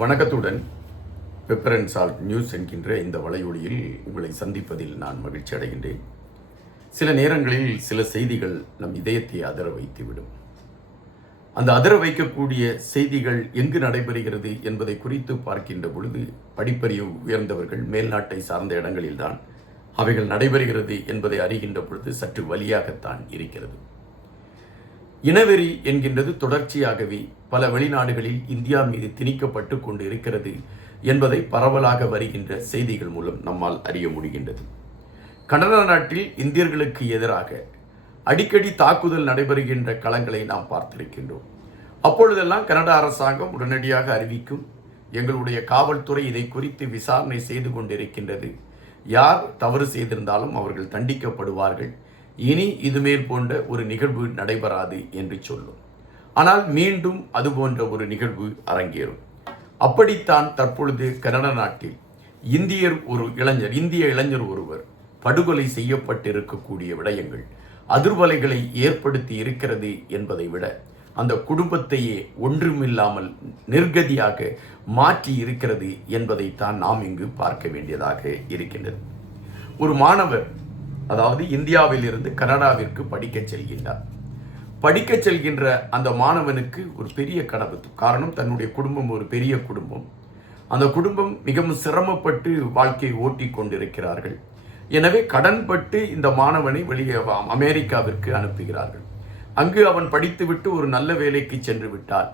வணக்கத்துடன் pepper and salt news என்கின்ற இந்த வலையொலியில் உங்களை சந்திப்பதில் நான் மகிழ்ச்சி அடைகின்றேன். சில நேரங்களில் சில செய்திகள் நம் இதயத்தை அதர வைத்துவிடும். அந்த அதர வைக்கக்கூடிய செய்திகள் எங்கு நடைபெறுகிறது என்பதை குறித்து பார்க்கின்ற பொழுது படிப்பறிவு உயர்ந்தவர்கள் மேல்நாட்டை சார்ந்த இடங்களில்தான் அவைகள் நடைபெறுகிறது என்பதை அறிகின்ற பொழுது சற்று வலியாகத்தான் இருக்கிறது. இனவெறி என்கின்றது தொடர்ச்சியாகவே பல வெளிநாடுகளில் இந்தியா மீது திணிக்கப்பட்டு கொண்டு இருக்கிறது என்பதை பரவலாக வருகின்ற செய்திகள் மூலம் நம்மால் அறிய முடிகின்றது. கனடா நாட்டில் இந்தியர்களுக்கு எதிராக அடிக்கடி தாக்குதல் நடைபெறுகின்ற களங்களை நாம் பார்த்திருக்கின்றோம். அப்பொழுதெல்லாம் கனடா அரசாங்கம் உடனடியாக அறிவிக்கும், எங்களுடைய காவல்துறை இதை குறித்து விசாரணை செய்து கொண்டிருக்கின்றது, யார் தவறு செய்திருந்தாலும் அவர்கள் தண்டிக்கப்படுவார்கள், இனி இதுமேல் போன்ற ஒரு நிகழ்வு நடைபெறாது என்று சொல்லும். ஆனால் மீண்டும் அது போன்ற ஒரு நிகழ்வு அரங்கேறும். அப்படித்தான் தற்பொழுது கனடா நாட்டில் இந்திய இளைஞர் ஒருவர் படுகொலை செய்யப்பட்டிருக்கக்கூடிய விடயங்கள் அதிர்வலைகளை ஏற்படுத்தி இருக்கிறது என்பதை விட அந்த குடும்பத்தையே ஒன்றுமில்லாமல் நிர்கதியாக மாற்றி இருக்கிறது என்பதைத்தான் நாம் இங்கு பார்க்க வேண்டியதாக இருக்கின்றது. ஒரு மாணவர், அதாவது இந்தியாவில் இருந்து கனடாவிற்கு படிக்கச் செல்கின்றார். படிக்கச் செல்கின்ற அந்த மாணவனுக்கு ஒரு பெரிய கனவு. காரணம், தன்னுடைய குடும்பம் ஒரு பெரிய குடும்பம். அந்த குடும்பம் மிகவும் சிரமப்பட்டு வாழ்க்கையை ஓட்டி கொண்டிருக்கிறார்கள். எனவே கடன்பட்டு இந்த மாணவனை வெளியே அமெரிக்காவிற்கு அனுப்புகிறார்கள். அங்கு அவன் படித்துவிட்டு ஒரு நல்ல வேலைக்கு சென்று விட்டால்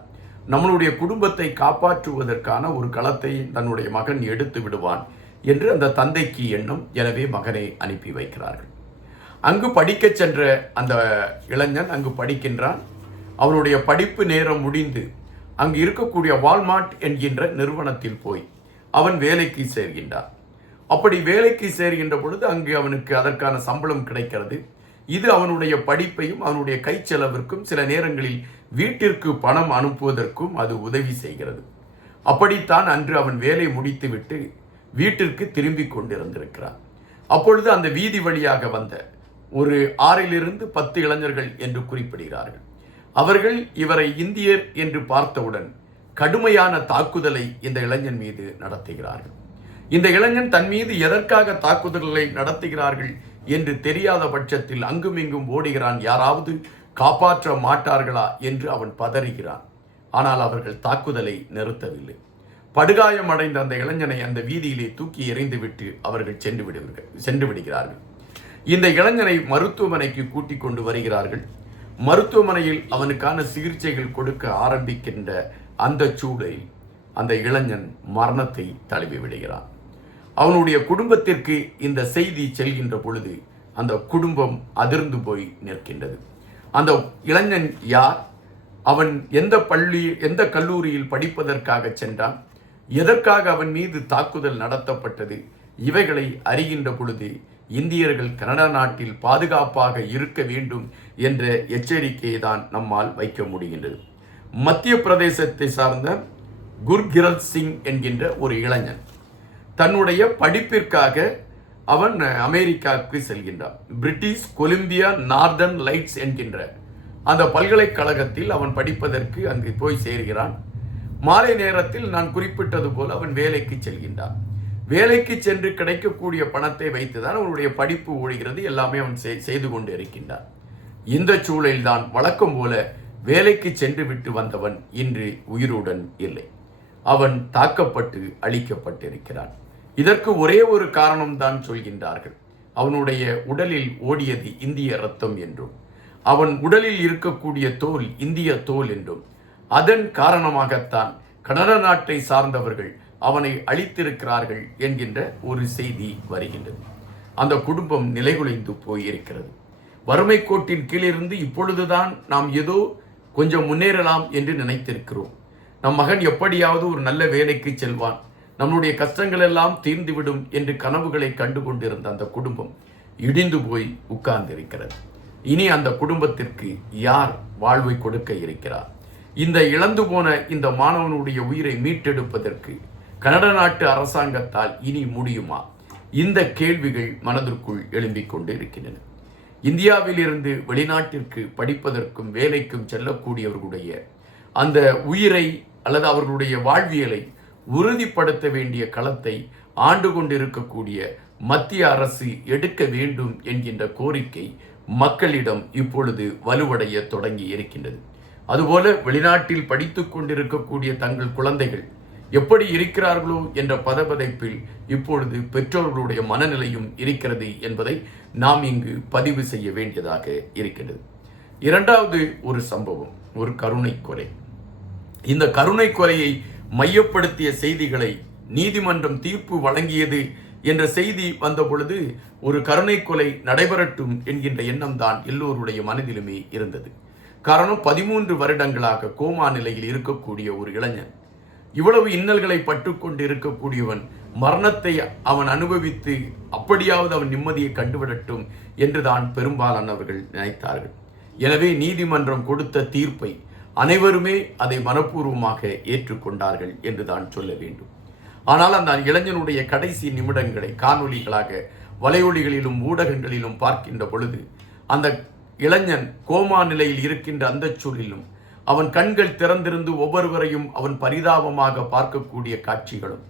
நம்மளுடைய குடும்பத்தை காப்பாற்றுவதற்கான ஒரு களத்தை தன்னுடைய மகன் எடுத்து விடுவான் என்று அந்த தந்தைக்கு எண்ணம். எனவே மகனை அனுப்பி வைக்கிறார்கள். அங்கு படிக்கச் சென்ற அந்த இளைஞன் அங்கு படிக்கின்றான். அவனுடைய படிப்பு நேரம் முடிந்து அங்கு இருக்கக்கூடிய வால்மார்ட் என்கின்ற நிறுவனத்தில் போய் அவன் வேலைக்கு சேர்கின்றான். அப்படி வேலைக்கு சேர்கின்ற பொழுது அங்கு அவனுக்கு அதற்கான சம்பளம் கிடைக்கிறது. இது அவனுடைய படிப்பையும் அவனுடைய கை செலவிற்கும் சில நேரங்களில் வீட்டிற்கு பணம் அனுப்புவதற்கும் அது உதவி செய்கிறது. அப்படித்தான் அன்று அவன் வேலை முடித்துவிட்டு வீட்டிற்கு திரும்பி கொண்டிருந்திருக்கிறார். அப்பொழுது அந்த வீதி வழியாக வந்த ஒரு 6-10 இளைஞர்கள் என்று குறிப்பிடுகிறார்கள். அவர்கள் இவரை இந்தியர் என்று பார்த்தவுடன் கடுமையான தாக்குதலை இந்த இளைஞன் மீது நடத்துகிறார்கள். இந்த இளைஞன் தன் மீது எதற்காக தாக்குதல்களை நடத்துகிறார்கள் என்று தெரியாத பட்சத்தில் அங்கும் இங்கும் ஓடுகிறான். யாராவது காப்பாற்ற மாட்டார்களா என்று அவன் பதறுகிறான். ஆனால் அவர்கள் தாக்குதலை நிறுத்தவில்லை. படுகாயம் அடைந்த அந்த இளைஞனை அந்த வீதியிலே தூக்கி எறிந்துவிட்டு அவர்கள் சென்று விடுகிறார்கள். இந்த இளைஞனை மருத்துவமனைக்கு கூட்டிக் கொண்டு வருகிறார்கள். மருத்துவமனையில் அவனுக்கான சிகிச்சைகள் கொடுக்க ஆரம்பிக்கின்ற அந்த சூழலில் அந்த இளைஞன் மரணத்தை தழுவி விடுகிறான். அவனுடைய குடும்பத்திற்கு இந்த செய்தி செல்கின்ற பொழுது அந்த குடும்பம் அதிர்ந்து போய் நிற்கின்றது. அந்த இளைஞன் யார்? அவன் எந்த கல்லூரியில் படிப்பதற்காக சென்றான்? எதற்காக அவன் மீது தாக்குதல் நடத்தப்பட்டது? இவைகளை அறிகின்ற பொழுது இந்தியர்கள் கனடா நாட்டில் பாதுகாப்பாக இருக்க வேண்டும் என்ற எச்சரிக்கையை தான் நம்மால் வைக்க முடிகின்றது. மத்திய பிரதேசத்தை சார்ந்த குர்கிரத் சிங் என்கின்ற ஒரு இளைஞன் தன்னுடைய படிப்பிற்காக அவன் அமெரிக்காவுக்கு செல்கின்றான். பிரிட்டிஷ் கொலம்பியா நார்தர்ன் லைட்ஸ் என்கின்ற அந்த பல்கலைக்கழகத்தில் அவன் படிப்பதற்கு அங்கு போய் சேர்கிறான். மாலை நேரத்தில் நான் குறிப்பிட்டது போல அவன் வேலைக்கு செல்கின்றான். வேலைக்கு சென்று கிடைக்கக்கூடிய பணத்தை வைத்துதான் அவனுடைய படிப்பு ஓடுகிறது. எல்லாமே அவன் செய்து கொண்டு இருக்கின்றான். இந்த சூழலில்தான் வழக்கம் போல வேலைக்கு சென்று விட்டு வந்தவன் இன்று உயிருடன் இல்லை. அவன் தாக்கப்பட்டு அழிக்கப்பட்டிருக்கிறான். இதற்கு ஒரே ஒரு காரணம்தான் சொல்கின்றார்கள். அவனுடைய உடலில் ஓடியது இந்திய இரத்தம் என்றும் அவன் உடலில் இருக்கக்கூடிய தோல் இந்திய தோல் என்றும் அதன் காரணமாகத்தான் கனடா நாட்டை சார்ந்தவர்கள் அவனை அழித்திருக்கிறார்கள் என்கின்ற ஒரு செய்தி வருகின்றது. அந்த குடும்பம் நிலைகுலைந்து போயிருக்கிறது. வறுமை கோட்டின் கீழிருந்து இப்பொழுதுதான் நாம் ஏதோ கொஞ்சம் முன்னேறலாம் என்று நினைத்திருக்கிறோம். நம் மகன் எப்படியாவது ஒரு நல்ல வேலைக்கு செல்வான், நம்முடைய கஷ்டங்கள் எல்லாம் தீர்ந்துவிடும் என்று கனவுகளை கண்டு கொண்டிருந்த அந்த குடும்பம் இடிந்து போய் உட்கார்ந்திருக்கிறது. இனி அந்த குடும்பத்திற்கு யார் வாழ்வை கொடுக்க இருக்கிறார்? இந்த இழந்து போன இந்த மாணவனுடைய உயிரை மீட்டெடுப்பதற்கு கனடா நாட்டு அரசாங்கத்தால் இனி முடியுமா? இந்த கேள்விகள் மனதிற்குள் எழும்பிக் கொண்டு இருக்கின்றன. இந்தியாவில் இருந்து வெளிநாட்டிற்கு படிப்பதற்கும் வேலைக்கும் செல்லக்கூடியவர்களுடைய அந்த உயிரை அல்லது அவர்களுடைய வாழ்வியலை உறுதிப்படுத்த வேண்டிய களத்தை ஆண்டு கொண்டிருக்கக்கூடிய மத்திய அரசு எடுக்க வேண்டும் என்கின்ற கோரிக்கை மக்களிடம் இப்பொழுது வலுவடைய தொடங்கி இருக்கின்றது. அதுபோல வெளிநாட்டில் படித்துக் கொண்டிருக்கக்கூடிய தங்கள் குழந்தைகள் எப்படி இருக்கிறார்களோ என்ற பதபதைப்பில் இப்பொழுது பெற்றோர்களுடைய மனநிலையும் இருக்கிறது என்பதை நாம் இங்கு பதிவு செய்ய வேண்டியதாக இருக்கின்றது. இரண்டாவது ஒரு சம்பவம், ஒரு கருணை கொலை. இந்த கருணை கொலையை மையப்படுத்திய செய்திகளை நீதிமன்றம் தீர்ப்பு வழங்கியது என்ற செய்தி வந்த பொழுது ஒரு கருணை கொலை நடைபெறட்டும் என்கின்ற எண்ணம் தான் எல்லோருடைய மனதிலுமே இருந்தது. காரணம், 13 வருடங்களாக கோமா நிலையில் இருக்கக்கூடிய ஒரு இளைஞன், இவ்வளவு இன்னல்களை பட்டுக்கொண்டு இருக்கக்கூடியவன், மரணத்தை அவன் அனுபவித்து அப்படியாவது அவன் நிம்மதியை கண்டுவிடட்டும் என்றுதான் பெரும்பாலானவர்கள் நினைத்தார்கள். எனவே நீதிமன்றம் கொடுத்த தீர்ப்பை அனைவருமே அதை மனப்பூர்வமாக ஏற்றுக்கொண்டார்கள் என்றுதான் சொல்ல வேண்டும். ஆனால் அந்த இளைஞனுடைய கடைசி நிமிடங்களை காணொலிகளாக வலையொலிகளிலும் ஊடகங்களிலும் பார்க்கின்ற பொழுது அந்த இளைஞன் கோமா நிலையில் இருக்கின்ற அந்த சூழலிலும் அவன் கண்கள் திறந்திருந்து ஒவ்வொருவரையும் அவன் பரிதாபமாக பார்க்கக்கூடிய காட்சிகளும்,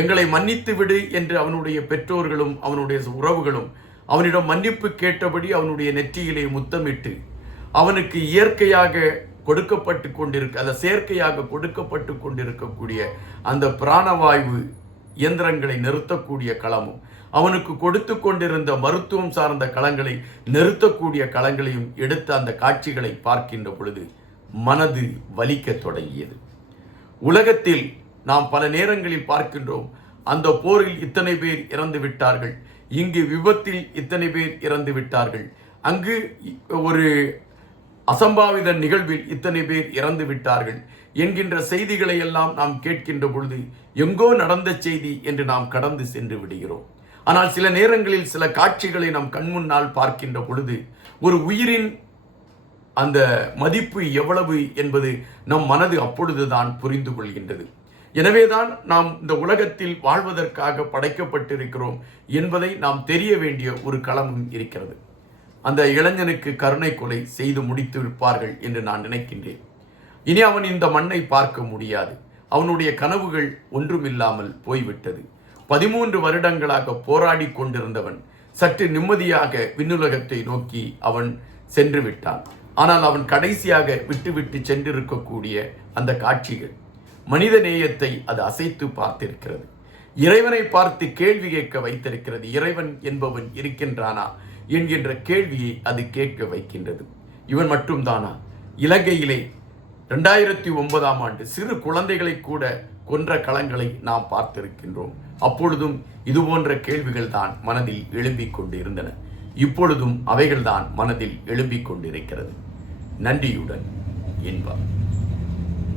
எங்களை மன்னித்து விடு என்று அவனுடைய பெற்றோர்களும் அவனுடைய உறவுகளும் அவனிடம் மன்னிப்பு கேட்டபடி அவனுடைய நெற்றியிலே முத்தமிட்டு அவனுக்கு இயற்கையாக கொடுக்கப்பட்டு கொண்டிருக்க செயற்கையாக கொடுக்கப்பட்டு கொண்டிருக்கக்கூடிய அந்த பிராணவாயு இயந்திரங்களை நிறுத்தக்கூடிய களமும், அவனுக்கு கொடுத்து கொண்டிருந்த மருத்துவம் சார்ந்த களங்களை நிறுத்தக்கூடிய களங்களையும் எடுத்த அந்த காட்சிகளை பார்க்கின்ற பொழுது மனது வலிக்க தொடங்கியது. உலகத்தில் நாம் பல நேரங்களில் பார்க்கின்றோம், அந்த போரில் இத்தனை பேர் இறந்து விட்டார்கள், இங்கு விபத்தில் இத்தனை பேர் இறந்து விட்டார்கள், அங்கு ஒரு அசம்பாவித நிகழ்வில் இத்தனை பேர் இறந்து விட்டார்கள் என்கின்ற செய்திகளை எல்லாம் நாம் கேட்கின்ற பொழுது எங்கோ நடந்த செய்தி என்று நாம் கடந்து சென்று விடுகிறோம். ஆனால் சில நேரங்களில் சில காட்சிகளை நாம் கண்முன்னால் பார்க்கின்ற பொழுது ஒரு உயிரின் அந்த மதிப்பு எவ்வளவு என்பது நம் மனது அப்பொழுதுதான் புரிந்து கொள்கின்றது. எனவேதான் நாம் இந்த உலகத்தில் வாழ்வதற்காக படைக்கப்பட்டிருக்கிறோம் என்பதை நாம் தெரிய வேண்டிய ஒரு களமும் இருக்கிறது. அந்த இளைஞனுக்கு கருணை கொலை செய்து முடித்து விடுப்பார்கள் என்று நான் நினைக்கின்றேன். இனி அவன் இந்த மண்ணை பார்க்க முடியாது. அவனுடைய கனவுகள் ஒன்றுமில்லாமல் போய்விட்டது. 13 வருடங்களாக போராடி கொண்டிருந்தவன் சற்று நிம்மதியாக விண்ணுலகத்தை நோக்கி அவன் சென்று விட்டான். ஆனால் அவன் கடைசியாக விட்டுவிட்டு சென்றிருக்கக்கூடிய அந்த காட்சிகள் மனித நேயத்தை அது அசைத்து பார்த்திருக்கிறது. இறைவனை பார்த்து கேள்வி கேட்க வைத்திருக்கிறது. இறைவன் என்பவன் இருக்கின்றானா என்கின்ற கேள்வியை அது கேட்க வைக்கின்றது. இவன் மட்டும்தானா? இலங்கையிலே 2009ஆம் ஆண்டு சிறு குழந்தைகளை கூட கொன்ற களங்களை நாம் பார்த்திருக்கின்றோம். அப்பொழுதும் இதுபோன்ற கேள்விகள் தான் மனதில் எழும்பிக் கொண்டு இருந்தன. இப்பொழுதும் அவைகள்தான் மனதில் எழும்பிக் கொண்டிருக்கிறது. நன்றியுடன் இன்பம்.